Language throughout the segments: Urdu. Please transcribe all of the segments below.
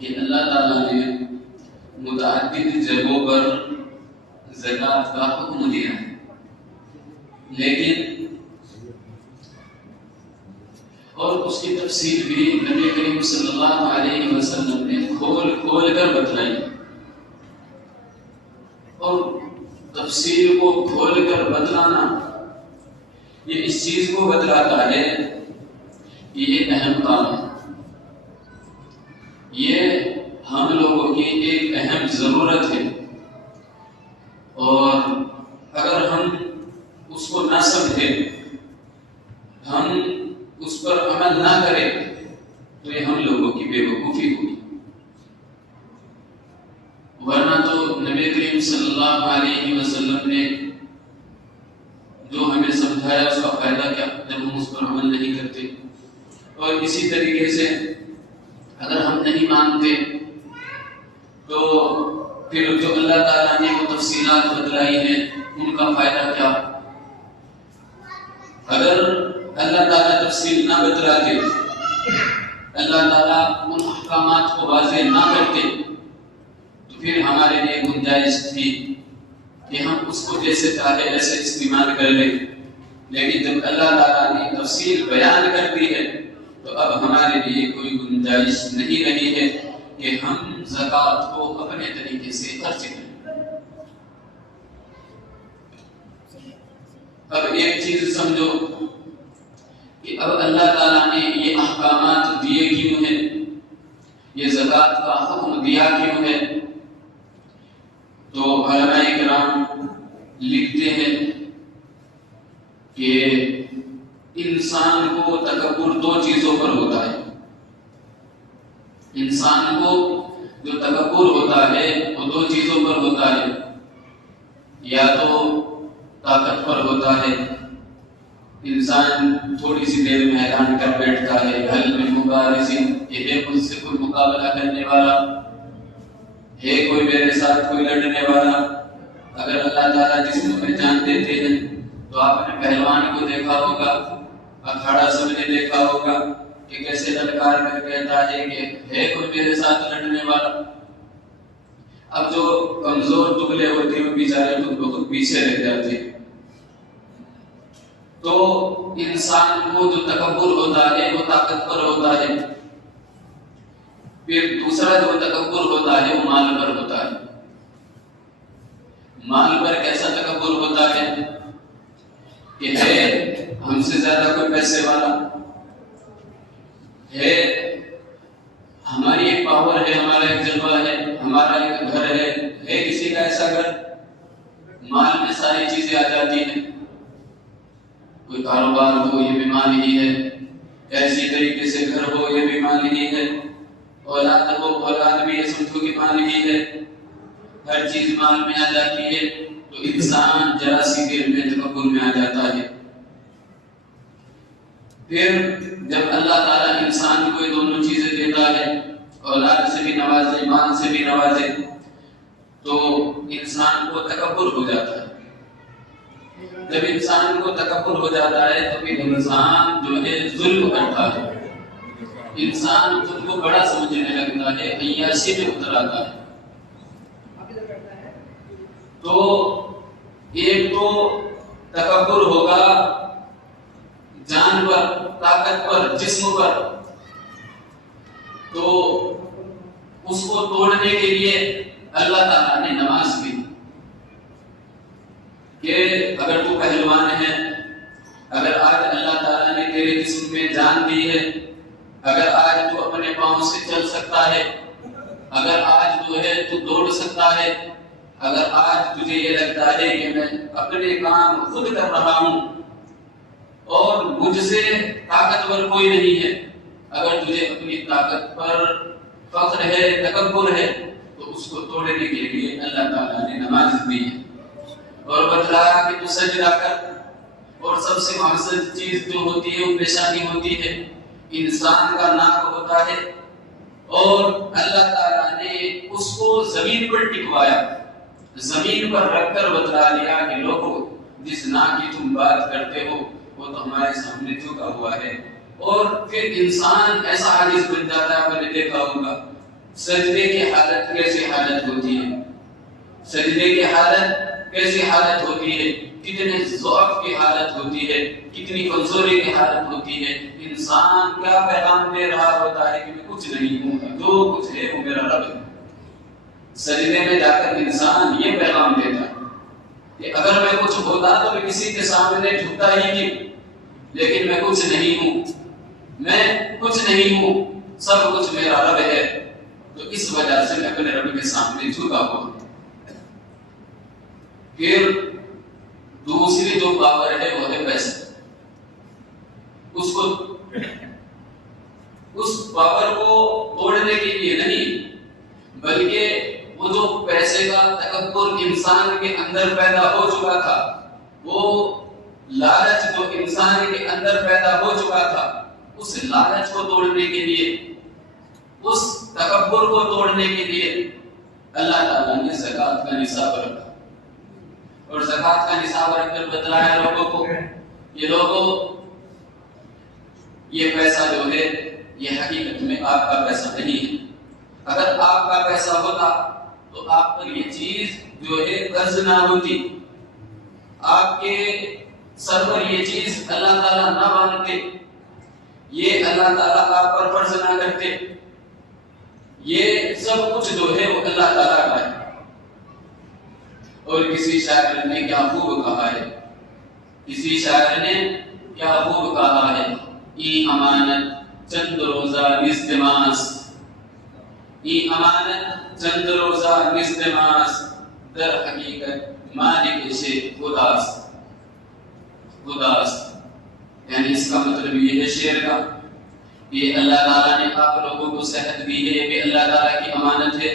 کہ اللہ تعالیٰ نے متعدد جگہوں پر زکوٰۃ کا حکم دیا ہے، لیکن اور اس کی تفصیل بھی نبی کریم صلی اللہ علیہ وسلم نے کھول کھول کر بتلائی، اور تفصیل کو کھول کر بتلانا یہ اس چیز کو بتلاتا ہے کہ یہ اہم کام ہے، یہ ہم لوگوں کی ایک اہم ضرورت ہے، اور اگر ہم اس کو نہ سمجھیں، ہم اس پر عمل نہ کریں تو یہ ہم لوگوں کی بے وقوفی ہوگی، ورنہ تو نبی کریم صلی اللہ علیہ وسلم نے جو ہمیں سمجھایا اس کا فائدہ کیا جب ہم اس پر عمل نہیں کرتے، اور اسی طریقے سے اگر ہم نہیں مانتے تو پھر جو اللہ تعالیٰ نے وہ تفصیلات بتلائی ہیں ان کا فائدہ کیا؟ اگر اللہ تعالیٰ تفصیل نہ بتلاتے، اللہ تعالیٰ ان احکامات کو واضح نہ کرتے تو پھر ہمارے لیے گنجائش تھی کہ ہم اس کو جیسے چاہے ایسے استعمال کر لیں، لیکن جب اللہ تعالیٰ نے تفصیل بیان کر دی ہے تو اب ہمارے لیے کوئی گنجائش نہیں رہی ہے کہ ہم زکوٰۃ کو اپنے طریقے سے خرچ کریں۔ اب ایک چیز سمجھو کہ اب اللہ تعالیٰ نے یہ احکامات دیے کیوں ہیں، یہ زکوٰۃ کا حکم دیا کیوں ہے؟ تو علماء کرام لکھتے ہیں کہ انسان کو تکبر دو چیزوں پر ہوتا ہے، انسان کو جو تکبر ہوتا ہے وہ دو چیزوں پر ہوتا ہے، یا تو طاقت پر ہوتا ہے، انسان تھوڑی سی دیر میں اعلان کر بیٹھتا ہے حل میں مبارزین، یہ ہے مجھ سے کوئی مقابلہ کرنے والا ہے، کوئی میرے ساتھ کوئی لڑنے والا۔ اگر اللہ تعالیٰ جسم میں جان دیتے ہیں تو آپ نے پہلوان کو دیکھا ہوگا، اکھاڑا سب نے دیکھا ہوگا کہ کیسے للکار کر کہتا ہے کہ ہے کوئی میرے ساتھ لڑنے والا۔ اب جو کمزور ٹکڑے ہوتے ہیں وہ بیچارے تو بہت پیچھے رہ جاتے ہیں۔ تو انسان کو جو تکبر ہوتا ہے وہ طاقت پر ہوتا ہے، پھر دوسرا جو تکبر ہوتا ہے وہ مال پر ہوتا ہے۔ مال پر کیسا تکبر ہوتا ہے کہ ہے ہم سے زیادہ کوئی پیسے والا ہے، ہماری ایک پاور ہے، ہمارا ایک جلوہ ہے، ہمارا ایک گھر ہے کسی کا ایسا گھر، مال میں ساری چیزیں آ جاتی ہیں، کوئی کاروبار ہو یہ بھی مال ہی ہے، ایسی طریقے سے گھر ہو یہ بھی مال ہی ہے، اولاد ہو اولاد بھی یہ سمجھو کہ مال ہی ہے، ہر چیز مال میں آ جاتی ہے، تو انسان ذرا سی دیر میں تکبر میں آ جاتا ہے۔ پھر جب اللہ تعالیٰ انسان کو یہ دونوں چیزیں دیتا ہے، اولاد سے بھی نوازے مال سے بھی نوازے، تو انسان کو تکبر ہو جاتا ہے۔ جب انسان کو تکبر ہو جاتا ہے تو پھر انسان جو ہے ظلم کرتا ہے، انسان خود کو بڑا سمجھنے لگتا ہے، عیاشی میں اتر آتا ہے۔ تو ایک تو تکبر ہوگا جان پر، طاقت پر، جسم پر، تو اس کو توڑنے کے لیے اللہ تعالیٰ نے نماز دی کہ اگر تو پہلوان ہے، اگر آج اللہ تعالیٰ نے تیرے جسم میں جان دی ہے، اگر آج تو اپنے پاؤں سے چل سکتا ہے، اگر آج جو ہے تو دوڑ سکتا ہے، اگر آج تجھے یہ لگتا ہے کہ میں اپنے کام خود کر رہا ہوں اور مجھ سے طاقتور کوئی نہیں ہے، اگر تجھے اپنی طاقت پر فخر ہے، تکبر ہے، تو اس کو توڑنے کے لیے اللہ تعالیٰ نے نماز دی ہے اور بتلایا کہ تو سجدہ کر، اور سب سے معزز چیز جو ہوتی ہے وہ پیشانی ہوتی ہے، انسان کا ناک ہوتا ہے، اور اللہ تعالیٰ نے اس کو زمین پر ٹکوایا، زمین پر رکھ کر بتلا دیا کہ لوگوں جس ناک کی تم بات کرتے ہو وہ تو ہمارے سامنے جھکا ہوا ہے، اور پھر انسان ایسا عاجز بن جاتا ہے، آپ نے دیکھا ہوگا سجدے کی حالت کیسی حالت ہوتی ہے، سجدے کی حالت کیسی حالت ہوتی ہے، کتنے ضعف کی حالت ہوتی ہے، کتنی کمزوری کی حالت ہوتی ہے۔ انسان کیا پیغام دے رہا ہوتا ہے کہ میں کچھ نہیں ہوں، جو کچھ ہے وہ میرا رب ہے۔ سجدے میں جا کر انسان یہ پیغام دیتا ہے کہ اگر میں کچھ ہوتا تو میں کسی کے سامنے جھکتا ہی نہیں، لیکن میں کچھ نہیں ہوں، میں کچھ نہیں ہوں، سب کچھ میرا رب ہے، تو اس وجہ سے میں اپنے رب کے سامنے جھکا ہوا۔ پھر دوسری جو پاور ہے وہ ہے پیسہ۔ اس پاور کو توڑنے کے لیے نہیں، بلکہ وہ جو پیسے کا تکبر انسان کے اندر پیدا ہو چکا تھا، وہ لالچ جو انسان کے اندر پیدا ہو چکا تھا، اس لالچ کو توڑنے کے لیے، اس تکبر کو توڑنے کے لیے اللہ تعالیٰ نے زکوٰۃ کا نصاب رکھا، اور زکوٰۃ کا نصاب رکھ کر بتلایا لوگوں کو، یہ لوگوں یہ پیسہ جو ہے یہ حقیقت میں آپ کا پیسہ نہیں ہے۔ اگر آپ کا پیسہ ہوتا تو آپ پر یہ چیز جو ہے قرض نہ ہوتی، آپ کے سر پر یہ چیز اللہ تعالیٰ نہ باندھتے، یہ اللہ تعالیٰ آپ پر فرض نہ کرتے، یہ سب کچھ جو ہے وہ اللہ تعالیٰ کا ہے۔ اور کسی شاعر نے کیا خوب کہا ہے، کسی شاعر نے کیا خوب کہا ہے، ای امانت چند روزہ نزدماس، ای امانت چند روزہ نزدماس، در حقیقت مالک سے خداست، خداست۔ یعنی اس کا مطلب یہ ہے شعر کا کہ اللہ تعالیٰ نے آپ لوگوں کو صحت دی ہے، کہ اللہ تعالیٰ کی امانت ہے،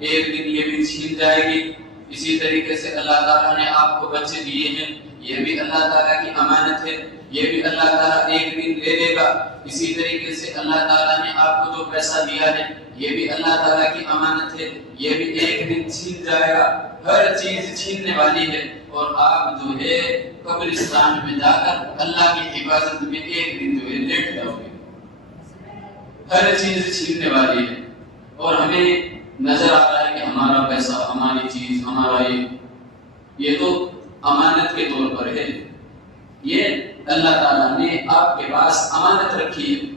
ایک دن یہ بھی چھین جائے گی۔ اسی طریقے سے اللہ تعالیٰ نے آپ کو بچے دیے ہیں، یہ بھی اللہ تعالیٰ کی امانت ہے، یہ بھی اللہ تعالیٰ ایک دن دے دے گا۔ اسی طریقے سے اللہ تعالیٰ نے آپ کو جو پیسہ دیا ہے یہ بھی اللہ تعالیٰ کی امانت ہے، یہ بھی ایک دن چھین جائے گا۔ ہر چیز چھیننے والی ہے، اور آپ جو ہے قبرستان میں جا کر اللہ کی حفاظت میں ایک دن جو ہے لیٹ جاؤ گے۔ ہر چیز چھیننے والی ہے، اور ہمیں نظر آ رہا ہے کہ ہمارا پیسہ، ہماری چیز، ہمارا یہ تو امانت کے طور پر ہے، یہ اللہ تعالیٰ نے آپ کے پاس امانت رکھی ہے۔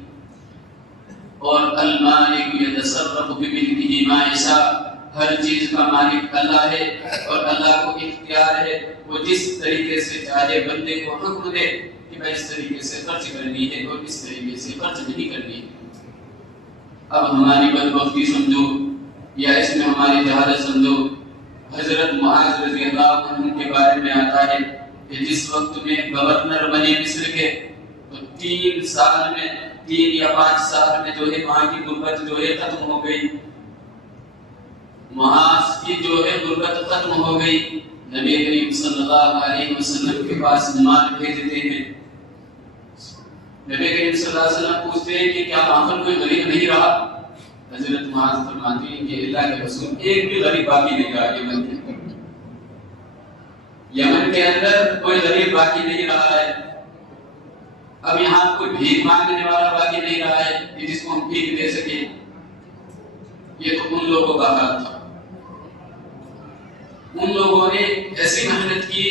اور المالک یتصرف بملکہ ما یشاء، ہر چیز کا مالک اللہ ہے، اور اللہ کو اختیار ہے، وہ جس طریقے سے چاہے بندے کو حکم دے کہ میں اس طریقے سے خرچ کرنی ہے اور اس طریقے سے خرچ نہیں کرنی ہے۔ اب ہماری بدبختی سمجھو یا اس میں ہماری جہالت سمجھو، حضرت معاذ رضی اللہ عنہ کے بارے میں آتا ہے کہ جس وقت میں گورنر بنے مصر کے، تو 3 سال میں 3 یا 5 سال میں جو ہے وہاں کی غربت جو ہے ختم ہو گئی، وہاں کی جو ہے غربت ختم ہو گئی۔ نبی کریم صلی اللہ علیہ وسلم کے پاس مال بھیجتے ہیں، نبی کریم صلی اللہ علیہ وسلم پوچھتے ہیں کہ کیا وہاں پر کوئی غریب نہیں رہا؟ حضرت معاذ فرماتے ہیں کہ اللہ کے رسول ایک بھی غریب باقی نہیں رہا یمن کے اندر، یمن کے اندر کوئی غریب باقی نہیں رہا ہے۔ اب یہاں کوئی بھیک مانگنے والا باقی نہیں رہا ہے کہ جس کو ہم بھیک دے سکیں۔ یہ تو ان لوگوں کا حال تھا، ان لوگوں نے ایسی محنت کی،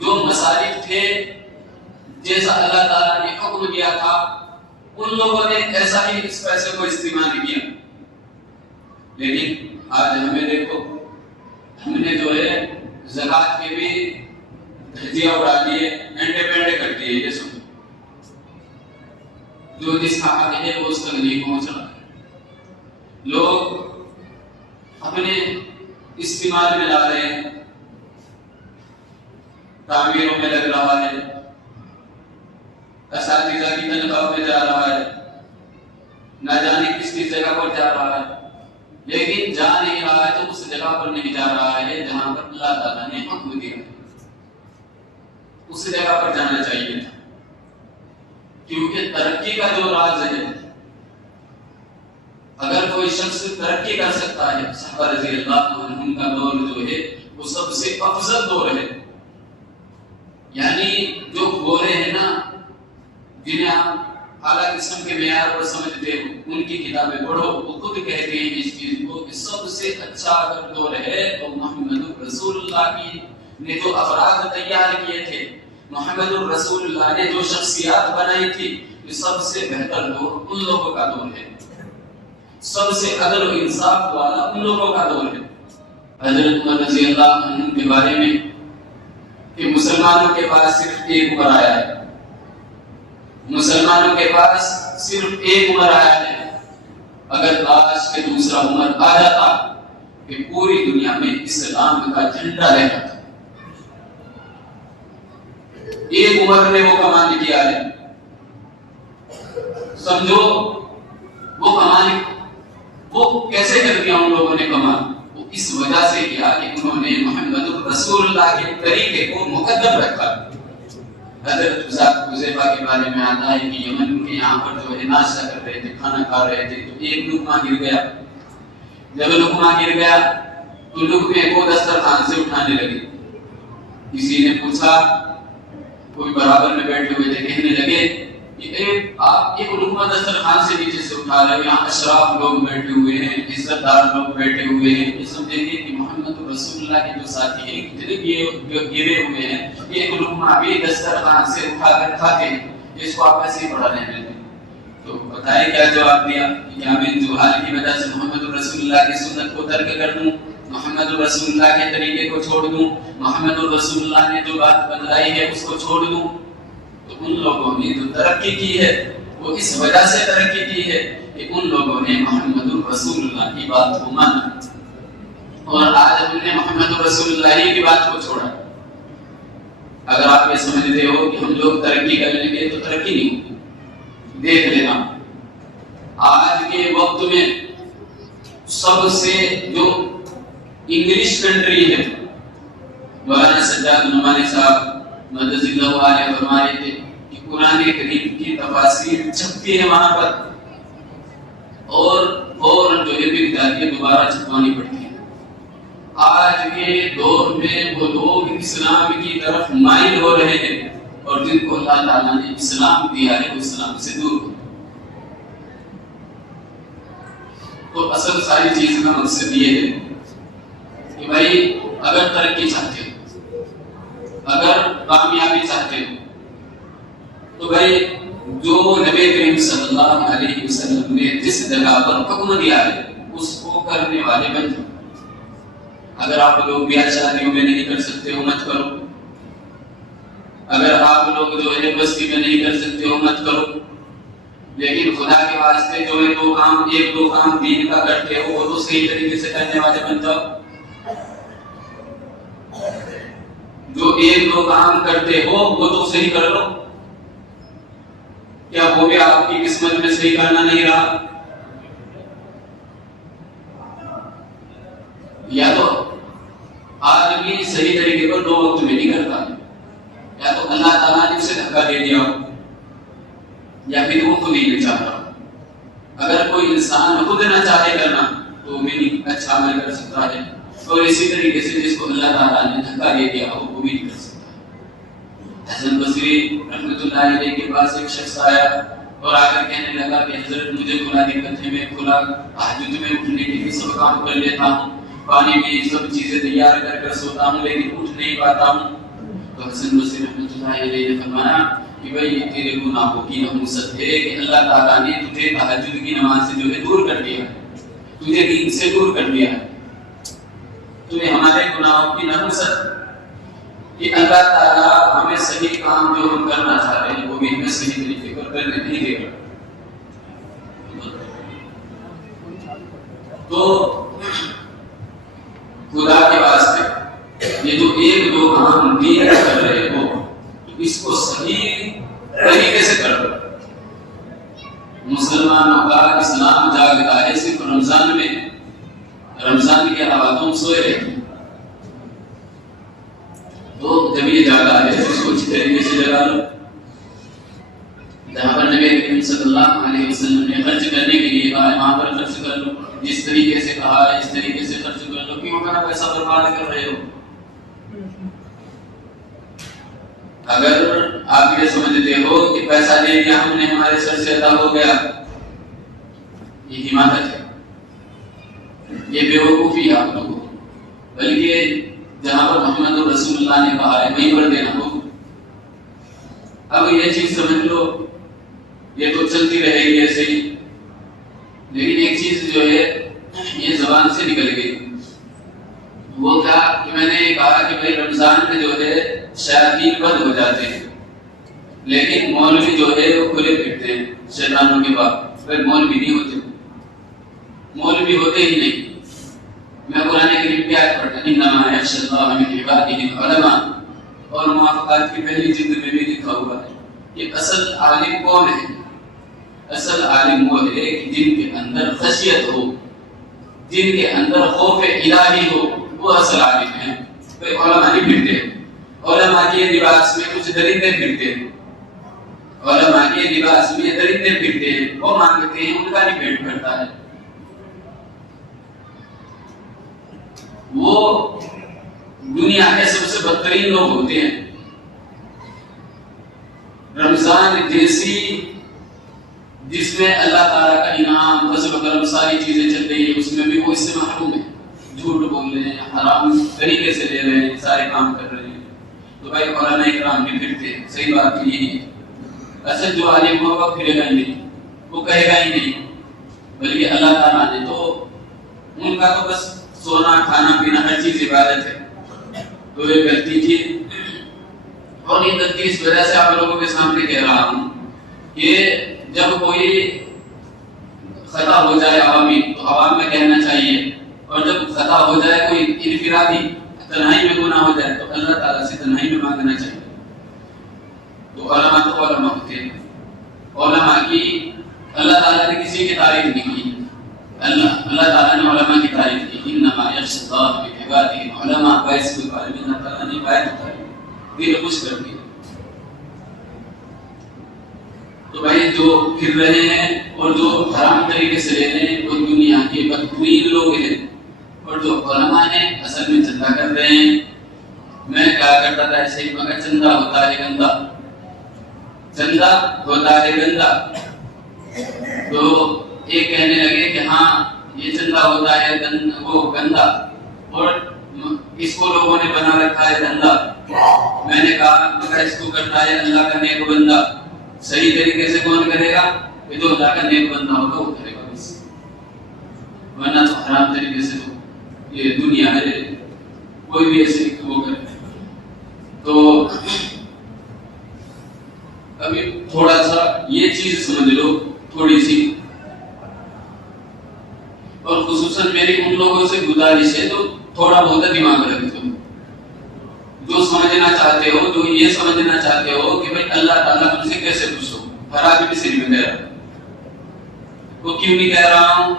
جو مصارف تھے جیسا اللہ تعالیٰ نے حکم دیا تھا، ان لوگوں نے ایسا ہی اس پیسے کو استعمال کیا۔ لیکن آج ہمیں دیکھو، ہم نے جو ہے زکوٰۃ کے بھی دھجیاں اڑا دیے، انڈے پینڈے کر دیے، یہ سب جو جس کا حق ہے وہ اس تک نہیں پہنچ رہا ہے۔ لوگ اپنے استعمال میں لا رہے ہیں، تعمیروں میں لگ رہا ہے، اساتذہ کی تنخواہ میں جا رہا ہے، نہ جانے کس کس جگہ پر جا رہا ہے، لیکن جا نہیں رہا ہے تو اس جگہ پر نہیں جا رہا ہے جہاں پر اللہ تعالیٰ نے حکم دیا ہے۔ اس جگہ پر جانا چاہیے تھا، کیونکہ ترقی کا جو راز ہے، اگر کوئی شخص ترقی کر سکتا ہے، صحابہ رضی اللہ عنہم کا دور جو ہے وہ سب سے افضل دور ہے۔ یعنی جو گورے ہیں نا، جنہیں آپ اعلیٰ قسم کے معیار پر سمجھتے ہو، ان کی کتابیں پڑھو، وہ خود کہتے ہیں اس چیز کو سے اچھا اگر دور ہے تو محمد رسول اللہ کی نے جو افراد تیار کیے تھے، محمد الرسول اللہ نے جو شخصیات بنائی تھی، یہ سب سے بہتر دور ان لوگوں کا دور ہے، سب سے عدل و انصاف والا ان لوگوں کا دور ہے۔ حضرت عمر رضی اللہ عنہ کے بارے میں کہ مسلمانوں کے پاس صرف ایک عمر آیا ہے، مسلمانوں کے پاس صرف ایک عمر آیا ہے، اگر آج کے دوسرا عمر آ جاتا کہ پوری دنیا میں اسلام کا جھنڈا لہراتا تھا۔ ایک عمر نے وہ کمال کیا ہے، سمجھو وہ کمال وہ کیسے کر دیا ان لوگوں نے کمال، وہ اس وجہ سے کیا کہ انہوں نے محمد رسول اللہ کے طریقے کو مقدم رکھا۔ حضرت حذیفہ کے بارے میں آتا ہے کہ یمن کے یہاں پر جو ہے ناشتہ کر رہے تھے، کھانا کھا رہے تھے، تو ایک لقمہ گر گیا۔ جب لقمہ گر گیا تو لقمے کو دسترخوان سے اٹھانے لگے۔ کسی نے پوچھا، کوئی برابر میں بیٹھے ہوئے تھے، کہنے لگے کہ آپ ایک لقمہ دسترخوان سے نیچے سے اٹھا رہے ہیں، یہاں اشراف لوگ بیٹھے ہوئے ہیں، عزت دار لوگ بیٹھے ہوئے ہیں، یہ سمجھیں گے کہ محمد رسول اللہ کے جو ساتھی ہیں کتنے گرے ہوئے ہیں، ایک لقمہ بھی دسترخوان سے اٹھا کر کھاتے ہیں، اس کو آپ ایسے ہی پڑھا رہے ہیں۔ تو بتائیں کیا جواب دیا کہ کیا میں جہال کی وجہ سے محمد رسول اللہ کی سنت کو ترک کر دوں، محمد رسول اللہ کے طریقے کو چھوڑ دوں، محمد رسول اللہ نے جو بات بتلائی ہے اس کو چھوڑ دوں؟ تو ان لوگوں نے جو ترقی کی ہے وہ اس وجہ سے ترقی کی ہے کہ ان لوگوں نے محمد رسول اللہ کی بات کو مانا، اور آج ہم نے محمد رسول اللہ کی بات کو چھوڑا۔ اگر آپ یہ سمجھتے ہو کہ ہم لوگ ترقی کر لیں گے تو ترقی نہیں ہوگی۔ دیکھ لینا آج کے وقت میں سب سے جو انگلش کنٹری ہے، مولانا سجاد نعمانی صاحب مدد اللہ علیہ فرما رہے تھے کہ قرآن کریم کی تفاسیر چھپتی ہے وہاں پر، اور فوراً جو ہے بھی دوبارہ چھپوانی پڑتی ہے۔ آج کے دور میں وہ لوگ اسلام کی طرف مائل ہو رہے ہیں، اور جن کو اللہ تعالیٰ نے اسلام دیا ہے وہ اسلام سے دور ہو۔ تو اصل ساری چیز کا مقصد یہ ہے کہ بھائی اگر ترقی چاہتے ہو، اگر کامیابی چاہتے ہو، تو بھائی جو نبی کریم صلی اللہ علیہ وسلم نے جس جگہ پر حکم دیا ہے اس کو کرنے والے بن جاؤ۔ اگر آپ لوگ بیاہ شادیوں میں نہیں کر سکتے ہو مت کرو، اگر آپ لوگ جو ہے بستی میں نہیں کر سکتے ہو مت کرو، لیکن خدا کے واسطے جو ہے ایک دو کام دین کا کرتے ہو وہ تو صحیح طریقے سے کرنے والے بن جاؤ۔ جو ایک دو کام کرتے ہو وہ تو صحیح کر لو، کیا وہ بھی آپ کی قسمت میں صحیح کرنا نہیں رہا؟ یا تو آدمی صحیح طریقے پر دو وقت میں نہیں کرتا، یا تو اللہ تعالیٰ نے اسے دھکا دے دیا ہو، یا پھر وہ خود ہی نہیں چاہتا۔ اگر کوئی انسان خود نہ چاہے کرنا تو وہ بھی اچھا عمل کر سکتا ہے، اور اسی طریقے سے جس کو اللہ تعالیٰ نے دھکا دے دیا ہو وہ بھی نہیں کر سکتا۔ حسن بصری رحمۃ اللہ علیہ کے پاس ایک شخص آیا اور آ کر کہنے لگا کہ حضرت مجھے کھلا دقت ہے، میں کھلا تہجد میں اٹھنے کے لیے سب کام کر لیتا ہوں، پانی بھی سب چیزیں تیار کر کر سوتا ہوں، لیکن اٹھ نہیں پاتا ہوں۔ تو حسن بصری رحمۃ اللہ علیہ نے فرمایا کہ بھائی یہ تیرے گناہوں کی نحوست ہے کہ اللہ تعالیٰ نے تجھے تہجد کی نماز سے جو ہے دور کر دیا، تجھے دین سے دور کر دیا۔ تمہیں ہمارے گناہوں کی نحوست کہ اللہ تعالیٰ ہمیں صحیح کام جو ہم کرنا چاہ رہے ہیں وہ بھی ہمیں صحیح طریقے پر کرنے نہیں دے گا۔ تو خدا کے واسطے یہ جو ایک دو کام دین کر رہے ہو تو اس کو صحیح طریقے سے کر دو۔ مسلمانوں کا اسلام جاگتا ہے صرف رمضان میں، رمضان کے علاوہ تم سوئے رہتے ہیں، تو جب یہ جاگا ہے اس کو اچھی طریقے سے جگا لو۔ جہاں پر نبی کریم صلی اللہ علیہ وسلم نے خرچ کرنے کے لیے کہا ہے وہاں پر خرچ کر لو، جس طریقے سے کہا ہے اس طریقے سے خرچ کر لو، کیوں اپنا پیسہ برباد کر رہے ہو؟ اگر آپ یہ سمجھتے ہو کہ پیسہ دے دیا ہم نے ہمارے سر سے ادا ہو گیا، یہ حماقت ہے، یہ بیوقوفی ہے آپ لوگوں، بلکہ جہاں پر محمد رسول اللہ نے کہا ہے وہیں پر دینا ہو۔ اب یہ چیز سمجھ لو یہ تو چلتی رہے گی ایسے ہی، لیکن ایک چیز جو ہے یہ زبان سے نکل گئی، وہ کیا کہ میں نے کہا کہ بھائی رمضان میں جو ہے شیاطین بند ہو جاتے ہیں، لیکن مولوی جو ہے وہ کھلے پھرتے ہیں شیطانوں کے بعد، پھر مولوی نہیں ہوتے، مولوی ہوتے ہی نہیں۔ میں قرآن کریم کی آیت پڑھتا ہوں انما یخشی اللہ من عبادہ العلماء، اور موافقات کی پہلی جلد میں بھی لکھا ہوا ہے کہ اصل عالم کون ہے؟ اصل عالم وہ ہے کہ جن کے اندر خشیت ہو، جن کے اندر خوف الہی ہو، وہ اصل عالم ہے۔ کوئی علماء نہیں پھرتے، علماء کے لباس میں کچھ درندے پھرتے ہیں، علماء کے لباس میں درندے پھرتے ہیں، وہ مانگتے ہیں ان کا نہیں پیٹ بھرتا ہے۔ وہ دنیا کے سب سے بدترین لوگ ہوتے ہیں۔ رمضان جیسی جس میں اللہ تعالیٰ کا انعام فضل و کرم ساری چیزیں چل رہی ہے، اس میں بھی وہ اس سے محروم ہے، جھوٹ بول رہے ہیں، حرام طریقے سے لے رہے ہیں، سارے کام کر رہے ہیں، تو بھائی علماء کرام بھی پھرتے ہیں۔ صحیح بات یہی ہے، اصل جو عالم ہوگا پھرے گا ہی نہیں، وہ کہے گا ہی نہیں، بلکہ اللہ تعالیٰ نے تو ان کا تو بس سونا کھانا پینا ہر چیز عبادت ہے، تو یہ غلطی تھی۔ اور یہ غلطی اس وجہ سے آپ لوگوں کے سامنے کہہ رہا ہوں کہ جب کوئی خطا ہو جائے عوامی تو عوام میں کہنا چاہیے، اور جب خطا ہو جائے کوئی انفرادی تنہائی میں گناہ ہو جائے تو اللہ تعالیٰ سے تنہائی میں مانگنا چاہیے۔ تو علماء ہوتے ہیں، علماء کی اللہ تعالیٰ نے کسی کی تعریف نہیں کی، اللہ تعالیٰ نے علماء کی تعریف کی، انما یخشی اللہ من عبادہ العلماء، باعث کے بارے میں اللہ تعالیٰ نے بات بتائی، دل خوش کر دیا۔ تو بھائی جو پھر رہے ہیں اور جو حرام طریقے سے لے رہے ہیں وہ دنیا کے بدترین لوگ ہیں، اور جو علماء ہیں اصل میں چندہ کر رہے ہیں۔ میں کیا کرتا تھا ایسے ہی، مگر چندہ ہوتا ہے گندا، چندہ ہوتا ہے گندا، تو ایک کہنے لگے کہ ہاں یہ چندہ ہوتا ہے وہ گندا، اور اس کو لوگوں نے بنا رکھا ہے دھندا۔ میں نے کہا اگر اس کو کرتا ہے اللہ کا نیک بندہ، صحیح طریقے سے کون کرے گا؟ کہ جو اللہ کا نیک بندہ ہوگا وہ کرے گا بس، ورنہ تو حرام طریقے سے تو یہ دنیا ہے، کوئی بھی ایسے وہ کرے۔ تو ابھی تھوڑا سا یہ چیز سمجھ لو تھوڑی سی، اور خصوصاً میری ان لوگوں سے گزارش ہے تو تھوڑا بہت دماغ رکھ دو، جو سمجھنا چاہتے ہو، جو یہ سمجھنا چاہتے ہو کہ بھائی اللہ تعالیٰ تم سے کیسے خوش ہو، ہر آدمی سے نہیں کہہ رہا۔ وہ کیوں نہیں کہہ رہا ہوں؟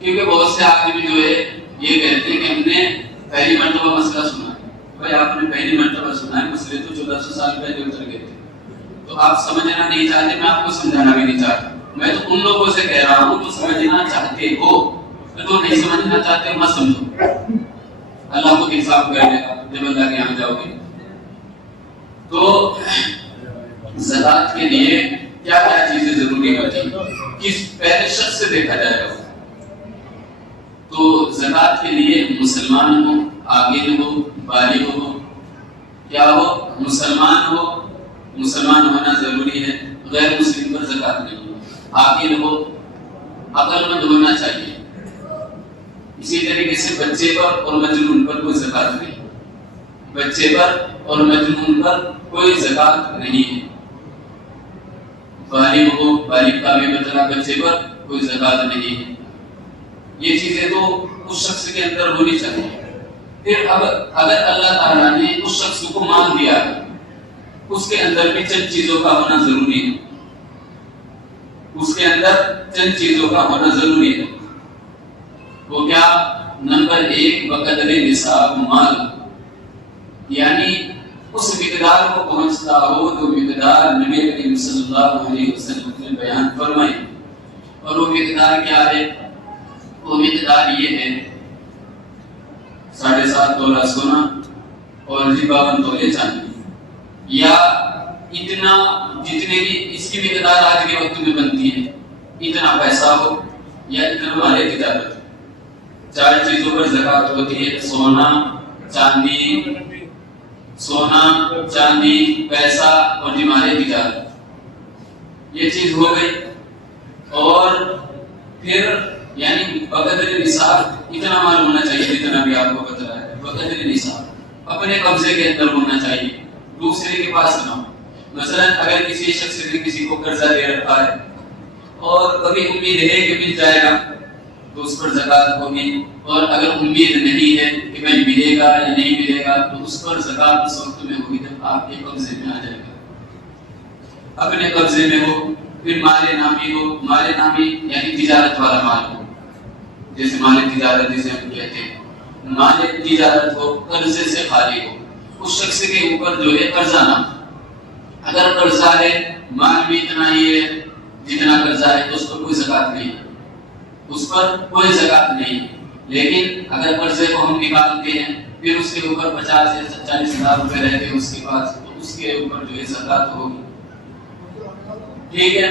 کیونکہ بہت سے آدمی جو ہے یہ کہتے ہیں کہ ہم نے پہلی مرتبہ مسئلہ سنا ہے۔ بھائی آپ نے پہلی مرتبہ سنا ہے، مسئلے تو 1400 سال پہلے اتر گئے تھے، تو آپ سمجھنا نہیں چاہتے، میں آپ کو سمجھانا بھی نہیں چاہتا۔ میں تو ان لوگوں سے کہہ رہا ہوں جو سمجھنا چاہتے ہو، تو نہیں سمجھنا چاہتے مت سمجھو، اللہ کو انصاف کر دے گا جب اللہ کے یہاں جاؤ گے۔ تو زکات کے لیے کیا کیا چیزیں ضروری ہوتی ہیں، کس پہلے شخص سے دیکھا جائے گا۔ تو زکات کے لیے مسلمان ہو، عاقل ہو، بالغ ہو، کیا ہو، مسلمان ہو، مسلمان ہونا ضروری ہے، غیر مسلم پر زکات نہیں ہو، عاقل ہو، عقل مند ہونا چاہیے۔ اسی طریقے سے بچے پر اور مجنون پر کوئی زکات نہیں، بچے پر اور مجنون پر کوئی زکات نہیں ہے۔ بالغ ہو، بالغ کا بھی بچہ بچے پر کوئی زکات نہیں ہے۔ یہ چیزیں تو اس شخص کے اندر ہونی چاہیے۔ پھر اگر اللہ تعالیٰ نے اس شخص کو مال دیا ہے، اس کے اندر بھی چند چیزوں کا ہونا ضروری ہے، اس کے اندر چند چیزوں کا ہونا ضروری ہے۔ وہ کیا؟ نمبر 1 بقدر نصاب مال، یعنی اس مقدار کو پہنچتا ہو جو مقدار نبی کریم صلی اللہ علیہ وسلم نے بیان فرمائی۔ اور وہ مقدار کیا ہے؟ وہ مقدار یہ ہے 7.5 تولہ سونا اور 52 تولے چاندی، یا اتنا جتنے کی اس کی مقدار آج کے وقت میں بنتی ہے، اتنا پیسہ ہو یا اتنا مال تجارت ہو۔ 4 چیزوں پر زکات ہوتی ہے: سونا چاندی، پیسہ اور مال تجارت. یہ چیز ہو گئی. اور پھر یعنی بقدر نصاب اتنا مال ہونا چاہیے جتنا بھی آپ کو بتایا ہے. بقدر نصاب اپنے قبضے کے اندر ہونا چاہیے، دوسرے کے پاس نہ ہو. مثلا اگر کسی شخص نے کسی کو قرضہ دے رکھا ہے اور کبھی امید ہے کہ مل جائے گا تو اس پر زکات ہوگی، اور اگر امید نہیں ہے کہ میں ملے گا یا نہیں ملے گا تو اس پر زکات اس وقت میں ہوگی جب آپ کے قبضے میں آ جائے گا، اپنے قبضے میں ہو. پھر مال نامی ہو. مال نامی یعنی تجارت والا مال ہو، جیسے مال تجارت جسے ہم کہتے ہیں. مال تجارت ہو، قرضے سے خالی ہو. اس شخص کے اوپر جو ہے قرضہ نہ ہو. اگر قرضہ ہے، مال بھی اتنا ہی ہے جتنا قرضہ ہے تو اس پر کوئی زکات نہیں ہے، اس پر کوئی زکات نہیں. لیکن اگر قرضے کو ہم نکالتے ہیں پھر اس کے اوپر 50 یا 40 ہزار روپے رہتے ہیں اس کے پاس، تو اس کے اوپر جو ہے زکات ہوگی. ٹھیک ہے.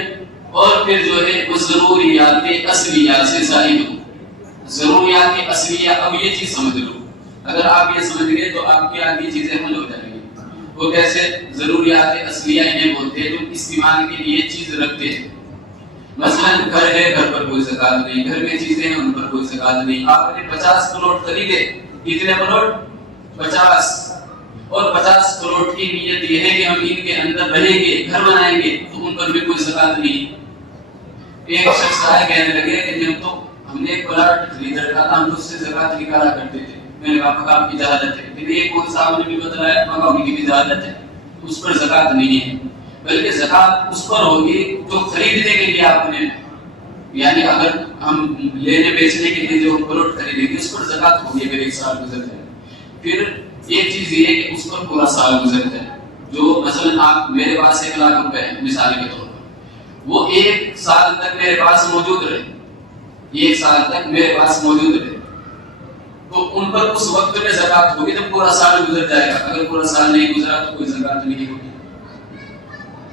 اور پھر جو ہے وہ ضروریات اصلیہ سے زائد ہو. ضروریات اصلیہ، اب یہ چیز سمجھ لو، اگر آپ یہ سمجھ گئے تو آپ کی آگے چیزیں حل ہو جائیں گی. وہ کیسے؟ ضروریات اصلیہ انہیں بولتے ہیں جو استعمال کے لیے چیز رکھتے ہیں. مثلا گھر ہے، گھر پر کوئی زکات نہیں. گھر میں چیزیں ہیں، ان پر کوئی زکات نہیں. آپ نے 50 پلاٹ خریدے. کتنے پلاٹ؟ 50. اور 50 پلاٹ کی نیت یہ ہے کہ ہم ان کے اندر رہیں گے، گھر بنائیں گے، تو ان پر بھی کوئی زکات نہیں. ایک شخص آئے کہنے لگے کہ ہم نے ایک پلاٹ خرید رکھا تھا، ہم اس سے زکات نکالا کرتے تھے. میں نے کہا مقام کی اجازت ہے. پھر ایک اور صاحب نے بھی بتایا مقام کی اجازت ہے، اس پر زکات نہیں ہے. بلکہ زکات اس پر ہوگی جو خریدنے کے لیے آپ نے، یعنی اگر ہم لینے بیچنے کے لیے جو پلاٹ خریدیں گے اس پر زکات ہوگی اگر 1 سال گزر جائے. پھر ایک چیز یہ ہے کہ اس پر پورا سال گزر جائے. جو مثلا آپ میرے پاس 1 لاکھ روپے ہے مثال کے طور پر، وہ 1 سال تک میرے پاس موجود رہے، 1 سال تک میرے پاس موجود رہے، تو ان پر اس وقت میں زکات ہوگی جب پورا سال گزر جائے گا. اگر پورا سال نہیں گزرا تو کوئی زکات نہیں ہوگی.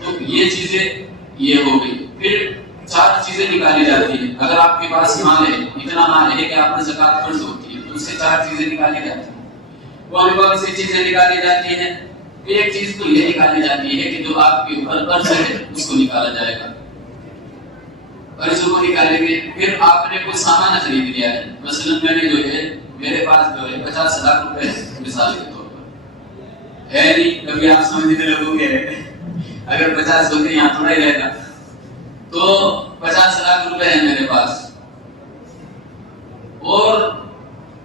تو یہ چیزیں یہ ہو گئی. پھر 4 چیزیں نکالی جاتی ہیں. اگر آپ کے پاس مال ہے، اتنا مال ہے کہ آپ پر زکات فرض ہوتی ہے، تو اس سے 4 چیزیں نکالی جاتی ہیں. کون کون سی چیزیں نکالی جاتی ہیں؟ ایک چیز تو یہ نکالی جاتی ہے کہ جو آپ کے اوپر قرض ہے اس کو نکالا جائے گا، قرض کو نکالیں گے. پھر آپ نے کوئی سامان خرید لیا ہے. مثلا میں نے جو ہے میرے پاس جو ہے 50 لاکھ روپے مثال کے طور پر ہے نہیں. کبھی آپ سمجھنے لگو گے اگر 50 ہوتے یہاں تھوڑا ہی رہتا. تو 50 لاکھ روپے ہے میرے پاس، اور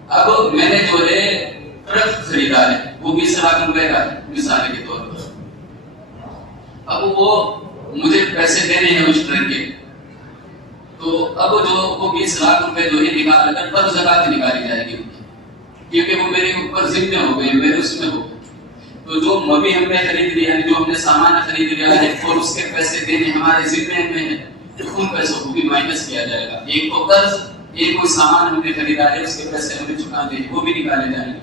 اب میں نے جو ہے ٹرک خریدا ہے، وہ 20 لاکھ روپے کا ہے مثال کے طور پر. اب وہ مجھے پیسے دینے ہیں اس ٹرک کے، تو اب جو وہ 20 لاکھ روپے جو ہے نکال کر تب زکات نکالی جائے گی، کیونکہ وہ میرے اوپر ذمہ ہو گئے، میرے اس میں ہو گئے. تو جو مبی ہم نے خرید لیا ہے، جو ہم نے سامان خرید لیا ہے اور اس کے پیسے دینے ہمارے ذمہ میں ہیں، تو ان پیسوں کو بھی مائنس کیا جائے گا. ایک تو قرض، ایک کوئی سامان ہم نے خریدا ہے اس کے پیسے ہمیں چکانے ہیں، وہ بھی نکالے جائیں گے.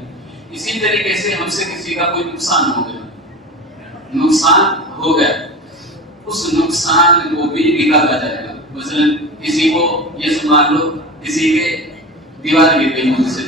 اسی طریقے سے ہم سے کسی کا کوئی نقصان ہو گیا، اس نقصان کو بھی نکالا جائے گا. مثلا کسی کو یہ مان لو کسی کے دیوار گر گئی مجھ سے،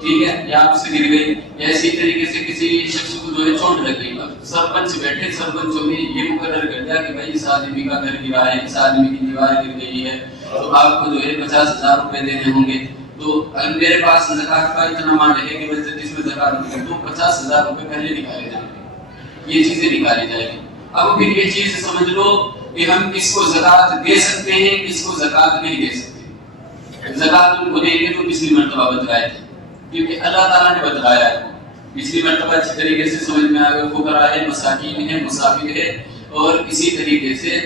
ٹھیک ہے، یا آپ سے گر گئی، یا اسی طریقے سے کسی شخص کو جو ہے چوٹ لگ گئی. سرپنچ بیٹھے، سرپنچوں نے یہ مقرر کر دیا کہ بھائی اس آدمی کا گھر گرا ہے، اس آدمی کی دیوار گر گئی ہے، تو آپ کو جو ہے 50,000 روپے دینے ہوں گے. تو اگر میرے پاس زکات کا اتنا مال ہے کہ جس میں زکات ہوگی تو 50,000 روپے پہلے نکالے جائیں گے، یہ چیزیں نکالی جائیں گی. اب پھر یہ چیز سمجھ لو کہ ہم کس کو زکات دے سکتے ہیں، کس کو زکات نہیں دے سکتے. زکات ان کو دیں گے تو پچھلی مرتبہ بتلائے تھے، کیونکہ اللہ تعالیٰ نے بتلایا ہے. پچھلی مرتبہ اچھی طریقے سے سمجھ میں آ گیا. فقراء ہے، مساکین ہے، مسافر ہے، اور اسی طریقے سے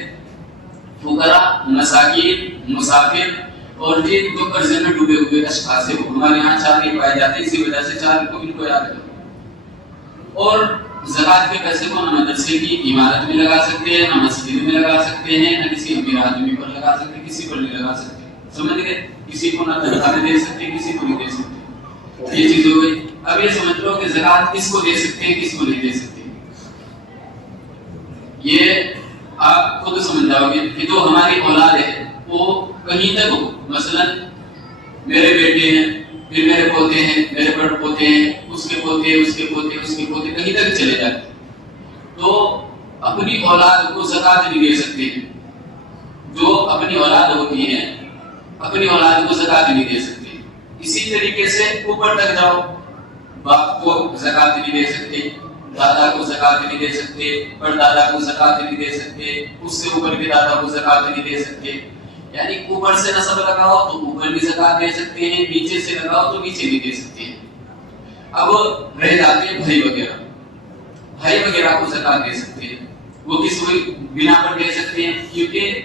فقراء، مساکین، مسافر اور جن جو قرضے میں ڈوبے ہوئے اشخاص ہیں. ہمارے یہاں 4 نہیں پائے جاتے، اسی وجہ سے 4 ان کو یاد رکھو. اور زکات کے پیسے کو نہ مدرسے کی عمارت میں لگا سکتے ہیں، نہ مسجد میں لگا سکتے ہیں، نہ کسی امیر آدمی پر لگا سکتے، کسی پر نہیں لگا سکتے. سمجھ گئے؟ کسی کو نہ تنخواہ دے سکتے، کسی کو نہیں دے سکتے. یہ چیز ہو گئی. اب یہ سمجھ لو کہ زکات کس کو دے سکتے ہیں، کس کو نہیں دے سکتے. یہ آپ خود سمجھ جاؤ گے کہ جو ہماری اولاد ہے وہ کہیں تک ہو. مثلا میرے بیٹے ہیں، پھر میرے پوتے ہیں، میرے بڑ پوتے ہیں، اس کے پوتے، اس کے پوتے، اس کے پوتے، کہیں تک چلے جاتے ہیں۔ تو اپنی اولاد کو زکوٰۃ نہیں دے سکتے، جو اپنی اولاد ہوتی ہے اپنی اولاد کو زکوٰۃ نہیں دے سکتے۔ اسی طریقے سے اوپر تک جاؤ، باپ کو زکوٰۃ نہیں دے سکتے، دادا کو زکوٰۃ نہیں دے سکتے، پردادا کو زکوٰۃ نہیں دے سکتے، اس سے اوپر کے دادا کو زکوٰۃ نہیں دے سکتے۔ یعنی اوپر سے نسب لگاؤ تو اوپر بھی زکوٰۃ دے سکتے ہیں، نیچے سے لگاؤ تو نیچے بھی دے سکتے ہیں۔ اب رہ جاتے ہیں بھائی وغیرہ، بھائی وغیرہ کو زکوٰۃ دے سکتے ہیں۔ وہ کس بنا پر دے سکتے ہیں؟ کیونکہ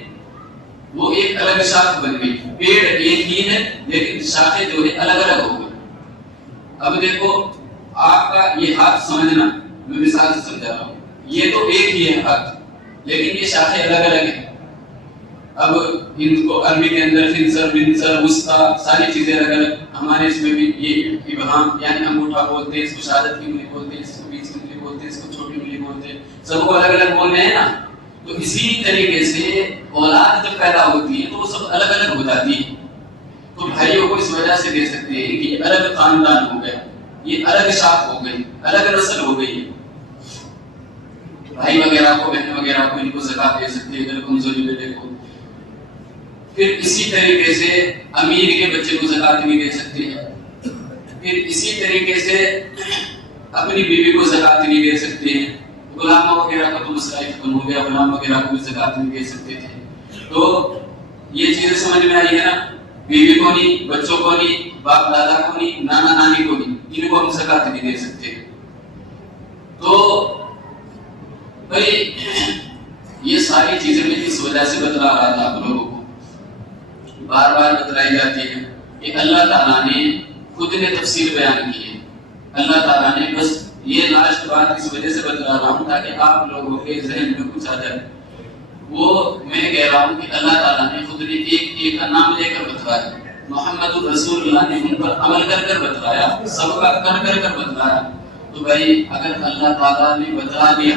وہ ایک الگ شاخ بن گئی، پیڑ ایک ہی ہے لیکن شاخیں جو ہے الگ الگ ہو گئی۔ اب دیکھو آپ کا یہ ہاتھ سمجھنا، میں مثال سے سمجھا رہا ہوں، یہ تو ایک ہی ہے ہاتھ لیکن یہ شاخیں الگ الگ ہیں۔ اب ان کو عربی کے اندر خنصر، بنصر، وسطیٰ ساری چیزیں الگ الگ، ہمارے اس میں بھی یہ ابہام یعنی انگوٹھا بولتے ہیں، اس کو شہادت کی انگلی بولتے ہیں، اس کو بیچ کی انگلی بولتے ہیں، اس کو چھوٹی انگلی بولتے ہیں، سب کو الگ الگ بول رہے ہیں نا۔ تو اسی طریقے سے اولاد جب پیدا ہوتی ہے تو وہ سب الگ الگ ہو جاتی ہے۔ تو بھائیوں کو اس وجہ سے دے سکتے ہیں کہ یہ الگ خاندان ہو گیا، یہ الگ شاخ ہو گئی، الگ نسل ہو گئی ہے۔ بھائی وغیرہ کو، بہن وغیرہ کو ان کو زکوٰۃ دے سکتے ہیں اگر کمزوری بیٹے کو۔ پھر اسی طریقے سے امیر کے بچے کو زکوٰۃ نہیں دے سکتے ہیں۔ پھر اسی طریقے سے اپنی بیوی کو زکوٰۃ نہیں دے سکتے ہیں۔ غلام وغیرہ کا تو مسئلہ ختم ہو گیا، غلام وغیرہ کو بھی زکوٰۃ نہیں دے سکتے تھے۔ تو یہ چیزیں سمجھ میں آئی ہے نا، بیوی کو نہیں، بچوں کو نہیں، باپ دادا کو نہیں، نانا نانی کو نہیں، ان کو ہم زکوٰۃ نہیں دے سکتے۔ تو بھائی یہ ساری چیزیں میں اس وجہ سے بتلا رہا تھا آپ لوگوں کو، بار بار بتلائی جاتی ہے کہ اللہ تعالیٰ نے خود نے تفصیل بیان کی ہے۔ اللہ تعالیٰ نے بس یہ لاسٹ بات اس وجہ سے بتلا رہا ہوں تاکہ آپ لوگوں کے ذہن میں کچھ آ جائے۔ وہ میں کہہ رہا ہوں کہ اللہ تعالیٰ نے خود نے ایک ایک کا نام لے کر بتلایا، محمد الرسول اللہ نے ان پر عمل کر کر بتلایا، سب کا کر کر بتلایا۔ تو بھائی اگر اللہ تعالیٰ نے بتلا دیا